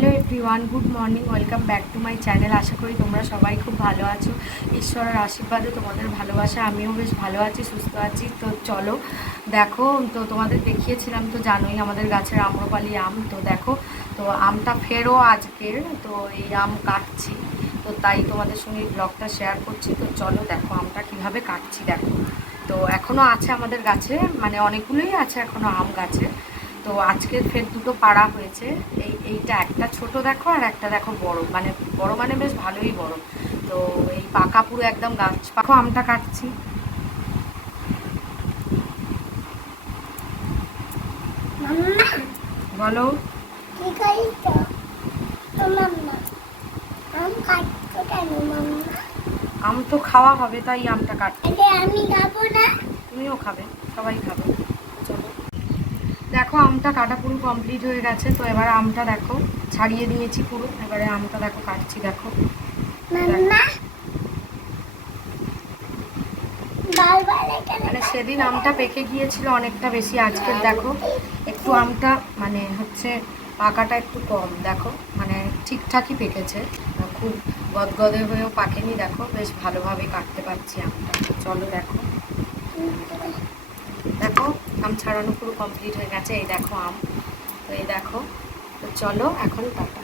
Hello everyone, good morning, welcome back to my channel. আশা করি তোমরা সবাই খুব ভালো আছো। ঈশ্বরের আশীর্বাদে তোমাদের ভালোবাসা আমিও বেশ ভালো আছি, সুস্থ আছি। তো চলো দেখো, তো তোমাদের দেখিয়েছিলাম তো জানোই আমাদের গাছের আম্রপালি আম। তো দেখো, তো আমটা ফেরও আজকের, তো এই আম কাটছি। তো তাই তোমাদের সঙ্গে এই ব্লগটা শেয়ার করছি। তো চলো দেখো আমটা কিভাবে কাটছি। দেখো, তো এখনও আছে আমাদের গাছে, মানে অনেকগুলোই আছে এখনও আম গাছে। তো আজকে ফের দুটো পাড়া হয়েছে। এইটা একটা ছোট দেখো, আর একটা দেখো বড়, মানে বড় মানে বেশ ভালোই বড়। তো এই পাকা পুরো একদম গাছ পাখো আমটা কাটছি। বলো, আম তো খাওয়া হবে, তাই আমটা কাটছি। আমি খাবো না, তুমিও খাবে, সবাই খাবে। চলো দেখো, আমটা কাটা পুরো কমপ্লিট হয়ে গেছে। তো এবার আমটা দেখো ছাড়িয়ে নিয়েছি পুরো। এবারে আমটা দেখো কাটছি। দেখো মানে সেদিন আমটা পেকে গিয়েছিল অনেকটা বেশি, আজকের দেখো একটু আমটা মানে হচ্ছে পাকাটা একটু কম। দেখো মানে ঠিকঠাকই পেকেছে, খুব গদগদে হয়েও পাকেনি। দেখো বেশ ভালোভাবে কাটতে পারছি আমটা। চলো দেখো, দেখো আম ছাড়ানো পুরো কমপ্লিট হয়ে গেছে। এই দেখো আম, তো এই দেখো। তো চলো এখন টাটা।